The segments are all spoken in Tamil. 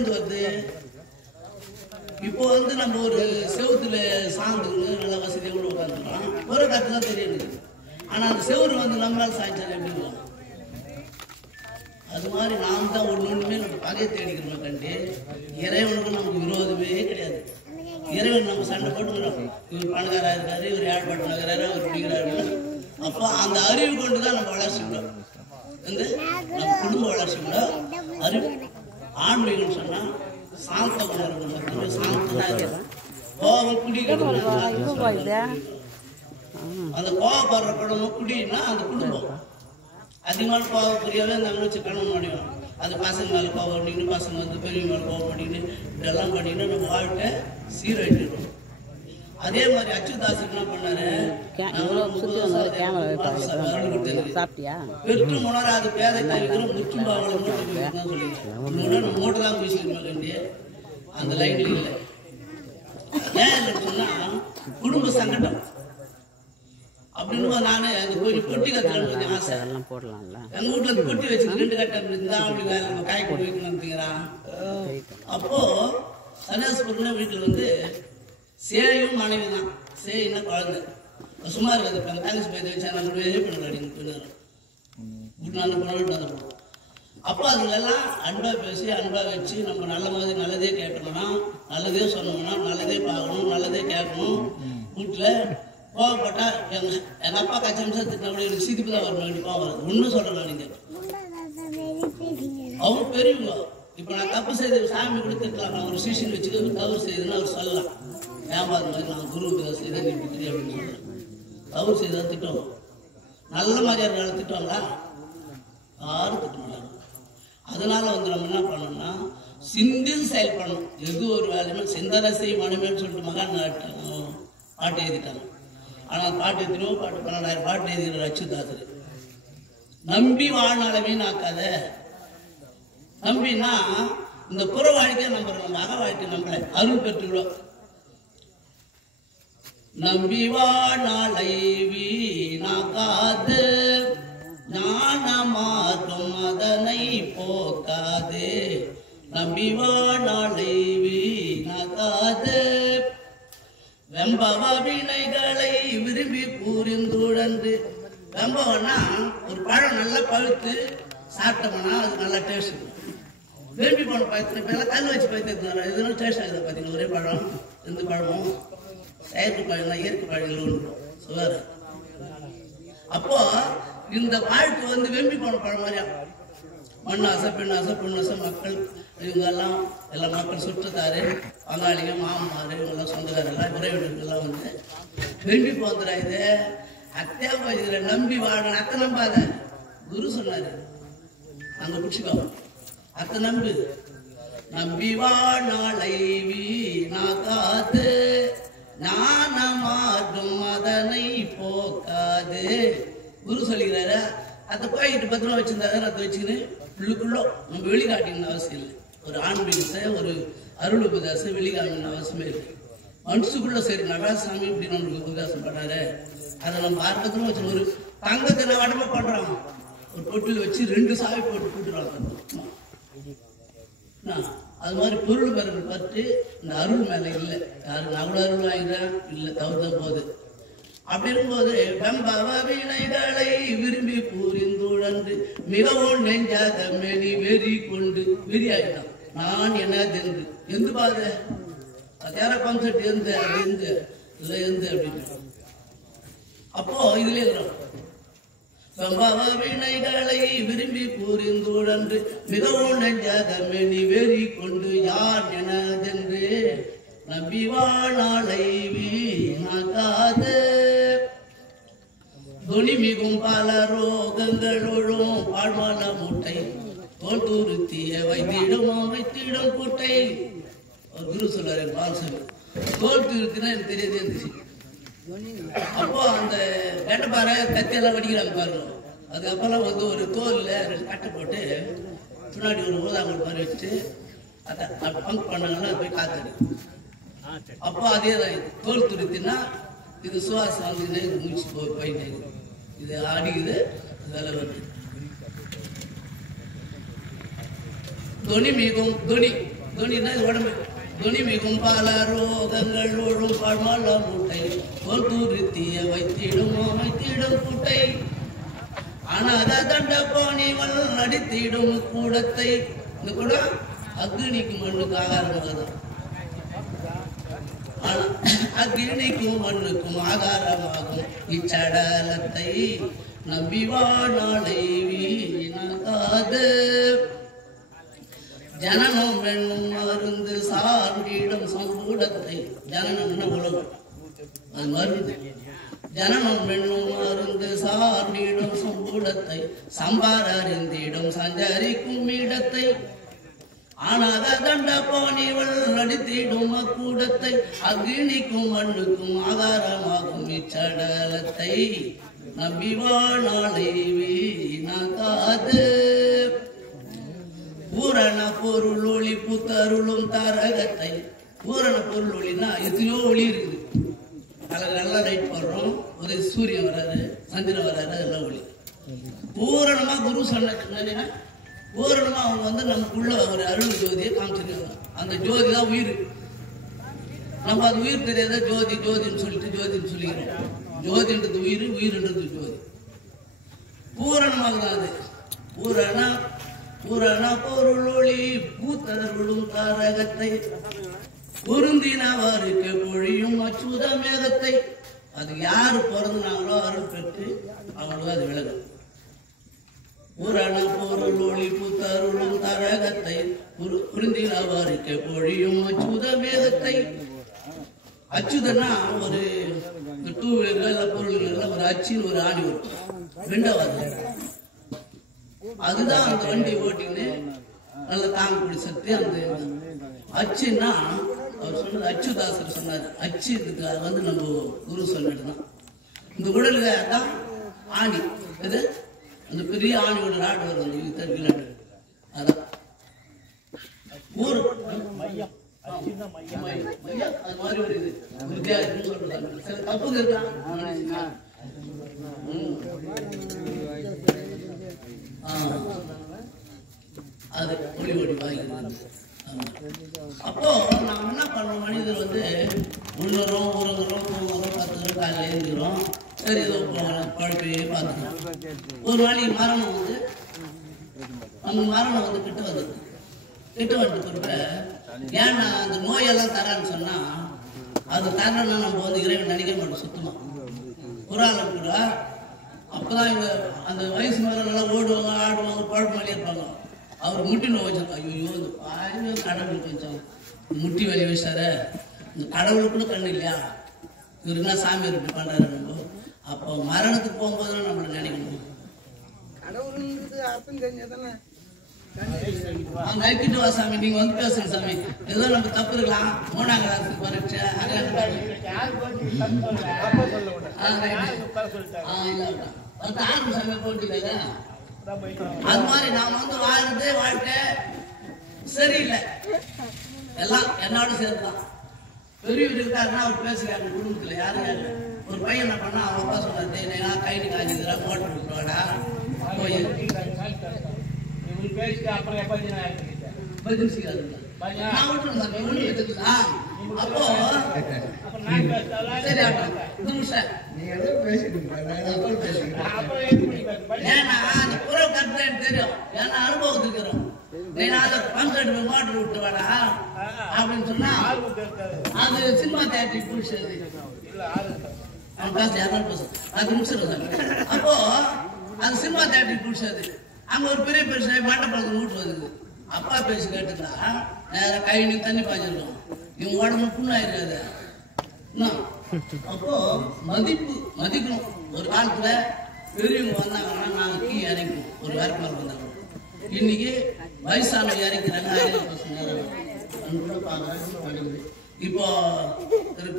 எங்கிருந்து வருது? இப்போ வந்து நம்ம ஒரு செவுத்துல சாந்துன்னு நல்ல வசதியாக கூட உட்காந்துக்கலாம், ஒரு காற்று தான் தெரியுது. ஆனா அந்த செவுறு வந்து நம்மளால சாய்ச்சாரு எப்படி இருக்கும்? அது மாதிரி நாம் தான் ஒண்ணுமே நம்ம பகையை தேடிக்கிறோம் கண்டு. இறைவனுக்கும் நமக்கு விரோதமே கிடையாது. இறைவன் நம்ம சண்டை போட்டுக்கிறோம், இவர் பணக்காரா இருக்காரு, இவர் ஏழ்பாட்டு நகராரு, அவர் பிடிக்கிறாரு. அப்போ அந்த அறிவு கொண்டுதான் நம்ம வளர்ச்சிக்கிறோம். வந்து நம்ம குடும்ப வளர்ச்சிக்கிறோம். அறிவு ஆன்மீகம் சொன்னா சாந்த உணர்வு, சாந்த கோபம் குடிக்கிறது. அந்த கோபப்படுற குடும்பம் குடினா அந்த குடும்பம் அதிகமான கோபம் புரியாவே அந்த வச்சு கணவன் பண்ணிடும். அது பசங்க மேலே கோபம் பண்ணிக்கின்னு, பசங்க வந்து பெரியவங்க மேலே கோபம் பண்ணிக்கின்னு, இதெல்லாம் பண்ணிக்கின்னு நம்ம வாழ்க்கை சீரழிச்சிடும். அதே மாதிரி அச்சுதாசன் என்ன பண்ணாரு, பெற்று உணராது பேதை தவிர்க்கிறோம் முற்றும் பாவலம் சொல்லிடுறோம். மூட்டை தான் பேசிக்கிறோம் கண்டி, அந்த லைன்ல இல்லை. ஏன் இல்லைன்னு சொன்னா குடும்ப சங்கடம் அப்படின்னு நானே அந்த கொஞ்சம் கொட்டி கத்துறேன் கொஞ்சம் ஆசை. எங்க வீட்டுல அந்த கொட்டி வச்சு 2 கட்டம் இருந்தா அப்படி வேலை நம்ம காய் கொண்டு வைக்கணும்னுங்கிறான். அப்போ சன்னியாசபுரம் வீட்டுல வந்து சேயும் மனைவி தான். சேயின்னா குழந்தை சும்மா இருக்காது. தங்கச்சி பேர் வச்சா நம்ம வெளியே பண்ண அப்படின்னு வீட்டு நல்ல பொண்ணு வந்துடும். அப்போ அதுங்களெல்லாம் அன்பா பேசி அன்பா வச்சு நம்ம நல்ல மாதிரி நல்லதே கேட்கணும்னா, நல்லதே சொன்னோம்னா, நல்லதே பார்க்கணும், நல்லதே கேட்கணும். வீட்டுல கோவப்பட்டா எங்க அப்பா கச்ச நிமிஷம் திட்டினா கூட எனக்கு சிரிப்பு தான் வரணும், எனக்கு கோவம் வராது. ஒன்றும் சொல்றேன் நீங்க அவங்க பெரியவங்க. இப்போ நான் தப்பு செய்த சாமி கூட திட்டலாம், நான் ஒரு சீசன் வச்சுக்க தவறு செய்யுதுன்னு அவர் சொல்லலாம். ஏமாறு மாதிரி நான் குரு செய்த நீ இப்படி அப்படின்னு சொல்றேன். தவறு செய்தா திட்டுவாங்க, நல்ல மாதிரியான வேலை திட்டுவாங்களா? யாரும் திட்ட மாட்டாங்க. அதனால வந்து நம்ம என்ன பண்ணணும்னா சிந்தில் செயல்படணும். எது ஒரு வேலையுமே சிந்தனை செய் மனமேன்னு சொல்லிட்டு மகான் பாட்டு எழுதிட்டாங்க. ஆனால் பாட்டு எத்தனையோ பாட்டு 12,000 பாட்டு எழுதிக்கிற அச்சுதாசர். நம்பி வாழ்நாளவே நாக்காத. நம்பினா இந்த புற வாழ்க்கையை நம்புறோம், நம்ம அக வாழ்க்கை நம்மள அருள் பெற்றுக்கிறோம். நம்பி வாழ்நாளை வீணாக்காது, ஞான மார்க்கம் அதனை போக்காது. நம்பி வாழ்நாளை வீணாக்காது, வெம்பவ வினைகளை விரும்பி கூறிந்துழன்று. வெம்பவன்னா ஒரு பழம் நல்லா பழுத்து சாப்பிட்டோம்னா அது நல்லா டேஸ்ட். விரும்பி போன பழத்துல பேரெல்லாம் கல் வச்சு பழுத்து இதெல்லாம் டேஸ்ட் ஆகுது. பார்த்தீங்கன்னா ஒரே பழம் எந்த பழமும் செயற்கை பழம் இயற்கை பழங்கள் சொல்லுவாரு. அப்போ இந்த வாழ்க்கை வந்து வெம்பி போன பழம் மாதிரியா மண்ணாசை பெண்ணாசை பொண்ணாசை மக்கள் இவங்கெல்லாம் எல்லாம் மக்கள் சுற்றத்தாரு பங்காளிங்க மாமனாரு இவங்கெல்லாம் சொந்தக்காரெல்லாம் உறவினர்கள்லாம் வந்து வெம்பி போந்துடா. இது அத்தியாவசிய நம்பி வாழணும். அத்தை நம்பாத, குரு சொன்னாரு அங்க பிடிச்சிக்கோ. அத்தை நம்பு. நம்பி வாழ்நாளை வீணாக்காது, ஞான மார்க்கம் அதனை போக்காது. குரு சொல்லிக்கிறாரு. அதை போயிட்டு பத்திரமா வச்சிருந்தாரு. அதை வச்சுக்கின்னு உள்ளுக்குள்ள நம்ம வெளிக்காட்டிக்கணும் அவசியம் இல்லை. ஒரு ஆன்மீகத்தை ஒரு அருள் உபதேசம் வெளிக்காட்டணும் அவசியமே இருக்கு. மனசுக்குள்ள சரி நடராசாமி இப்படி நம்மளுக்கு உபதேசம் பண்ணாரு, அதை நம்ம ஆர்வத்திலும் வச்சு ஒரு தங்கத்தை நான் வடமை பண்றோம். ஒரு பொட்டில் வச்சு 2 சாவி போட்டு கூட்டுறாங்க. அது மாதிரி பொருள் பெறல் பற்றி இந்த அருள் மேல இல்லை. யாரு நான் கூட அருள் வாங்கிறேன் இல்லை, தவிர்த்தான் போகுது. அப்படி இருக்கும்போது வெம்பவ வினைகளை விரும்பி கூறிந்துழன்று மிகவும் நெஞ்சாத மெனி வெறி கொண்டு வெறியாயிட்டான். நான் என்னதென்று எந்த பாரு அதேற கான்செப்ட் எந்த அது எந்த இல்லை எந்த அப்படின்னு. அப்போ இதுல இருக்கிறோம். வெம்பவ வினைகளை விரும்பி கூறிந்துழன்று மிகவும் நெஞ்சாத மெனி வெறி கொண்டு யார் எனதென்று நம்பி வாழ்நாளை வீணாக்காத. துணி மிகும் பல ரோகங்களோடும் வாழ்வாள மூட்டை தோல் துருத்திய வைத்திடும் கூட்டை. ஒரு குரு சொல்றாரு பால்சல், தோல் துருத்தினா எனக்கு தெரியாதே இருந்துச்சு. அப்போ அந்த வெட்டப்பாறை கத்தியெல்லாம் வடிக்கிறாங்க பாருங்க. அதுக்கப்புறம் வந்து ஒரு தோல்ல கட்டை போட்டு பின்னாடி ஒரு ஊதாங்கல் மாதிரி வச்சுட்டு அதை பங்க் பண்ணாங்கன்னா போய் காத்துடு. அப்போ அதே தான் இது தோல் துருத்தினா இது சுவாசம் வந்து இது மூச்சு போயிட்டே இருக்கு, இது அடிக்குது, வேலை வருது. துணி மிகும் துணி துணினா உடம்பு துணி மிகும் பல ரோகங்கள் ஒழும் பழமல மூட்டை ஒரு துருத்திய வைத்திடும் கூட்டை அனாத தண்ட பாணிகள் நடித்திடும் கூடத்தை இந்த கூட அக்னிக்கும் மண்ணுக்கு ஆகாரமாகுது அக்னிக்கும் மண்ணுக்கும் ஆகாரமாகும் இச்சடலத்தை நம்பிவானாலை வீணாகாது ஜனனம் என்னும் மருந்து சார்ந்திடும் சங்கூடத்தை ஜனனம் என்ன உலகம் அது மருந்து ஜனனம் என்னும் மருந்து சார்ந்திடும் சங்கூடத்தை சம்பாரிந்திடும் சஞ்சரிக்கும் இடத்தை ஆனாத தண்ட பாணிகள் நடித்திடும் அக்கூடத்தை அக்னிக்கும் மண்ணுக்கும் ஆதாரமாகும் இச்சடலத்தை நம்பிவானாலை வீணாகாது பூரண பொருள் ஒளி புத்தருளும் தரகத்தை பூரண பொருள் ஒளினா எத்தனையோ ஒளி இருக்குது நல்லா லைட் போடுறோம் ஒரு சூரியன் வராது சந்திரன் வராது அதெல்லாம் ஒளி பூரணமா குரு சொன்ன பூரணமா அவங்க வந்து நமக்குள்ள ஒரு அருள் ஜோதியை காமிச்சிருக்காங்க அந்த ஜோதி தான் உயிர் நம்ம அது உயிர் தெரியாத ஜோதி ஜோதின்னு சொல்லிட்டு ஜோதின்னு சொல்லிக்கிறோம் ஜோதின்றது உயிர் உயிர்ன்றது ஜோதி பூரணமாக தான் அது பூரண பொருள் ஒளி பூத்தருளும் தாரகத்தை பொருந்தினவருக்கு பொழியும் அச்சுத மேகத்தை அது யாரு பிறந்தாங்களோ அருள் பெற்று அவங்களுக்கு அது விலகும் பூரண பொருள் ஒளி பூத்தருளும் தாரகத்தை பொருந்தினவருக்கு பொழியும் அச்சுத மேகத்தை அச்சுதன்னா ஒரு டூ வீலர்ல பொருள்கள்ல ஒரு அச்சின்னு ஒரு ஆணி வரும் ரெண்டாவது அதுதான் அந்த வண்டி ஓட்டின்னு நல்லா தாங்கக்கூடிய சக்தி அந்த அச்சுன்னா அவர் சொன்னது அச்சுதாசர் சொன்னார் அச்சு இதுக்கு வந்து நம்ம குரு சொன்னதுதான் இந்த உடலுக்கு தான் ஆணி இது அந்த பெரிய ஆணியோட நாடு வரும் அந்த தெற்கு நாடு அதான் ஊர் அது மாதிரி ஒரு இது வித்தியாசம் சொல்றாங்க சில தப்பு இருக்கா அது ஒளி ஒளி வாங்கிக்கிறது அப்போ நாம் என்ன பண்ணுறோம் மனிதர் வந்து உள்ளுறோம் உறங்குறோம் தூங்குறோம் கத்துக்கிறோம் காலையில் எழுந்துக்கிறோம் சரி ஏதோ குழப்பையே பார்த்துக்கிறோம் ஒரு நாளைக்கு மரணம் வந்து நம்ம மரணம் வந்து கிட்ட வந்துட்டு பிறகு ஏன்னா அந்த நோயெல்லாம் தரான்னு சொன்னா அது தரணும்னா நம்ம வந்து இறைவன் நினைக்க மாட்டோம் சுத்தமா ஒரு ஆள் கூட அப்பதான் இவங்க அந்த வயசு மேல நல்லா ஓடுவாங்க ஆடுவாங்க குழப்பமாலே இருப்பாங்க அவர் முட்டி நோய் வச்சிருக்கோம் ஐயோ இந்த பாரு கடவுள் கொஞ்சம் முட்டி வலி வச்சாரு இந்த கடவுளுக்குள்ள கண்ணு இல்லையா இவருக்கு என்ன சாமி இப்படி பண்றாரு நம்ம அப்போ மரணத்துக்கு போகும்போது நம்மள நினைக்கணும் நைக்கிட்டு வா சாமி நீங்க வந்து பேசுங்க சாமி ஏதோ நம்ம தப்பு இருக்கலாம் 3ஆம் கிளாஸ் பரீட்சை போட்டியில அது மாதிரி நாம வந்து வாழ்றதே வாழ்க்கை சரியில்லை எல்லாம் என்னோட சேர்ந்துதான் பெரியவர் இருக்காருன்னா அவர் பேசுறாரு குடும்பத்துல யாரும் ஒரு பையன் என்ன பண்ணா அவன் அப்பா சொன்னாரு கைட்டு காய்ச்சிக்கிறா மோட்டர் விட்டுவாடா போய் அப்போ சரி ஏன்னா அந்த குரல் கட்டுறேன்னு தெரியும் ஏன்னா அனுபவத்துக்கிறோம் பஞ்சு மோட்டர் விட்டு வாடா அப்படின்னு சொன்னா அது சினிமா தேட்டரி புடிச்சது அது முடிச்சிருந்தாங்க அப்போ அது சினிமா தேட்டரி புடிச்சது அங்க ஒரு பெரிய பெருசு மண்டபத்துக்கு வீட்டு வருது அப்பா பேசி கேட்டுதா நேரம் கை நீ தண்ணி பாய்ச்சிருக்கோம் இவங்க உடம்பு புண்ணாயிருக்காது அப்போ மதிக்கணும் ஒரு காலத்துல பெரியவங்க வந்தாங்கன்னா நாங்க கீ இறங்கிப்போம் ஒரு வேறுபாடு வந்தாங்க இன்னைக்கு வயசான இறக்கிறாங்க இப்போ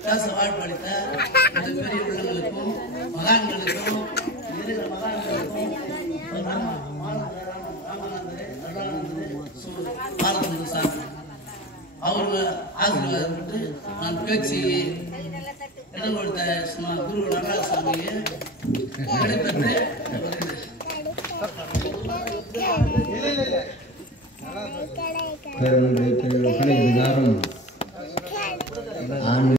பேச வாழ்படுத்த பெரிய உள்ளவங்களுக்கும் மகான்களுக்கும் அவங்க ஆசீர்வாதம் விட்டு நான் பேச்சு இடம் கொடுத்த குரு நடராஜசாமியை கிடைப்பது பேரன் வைத்திருக்கிற அதிகாரம்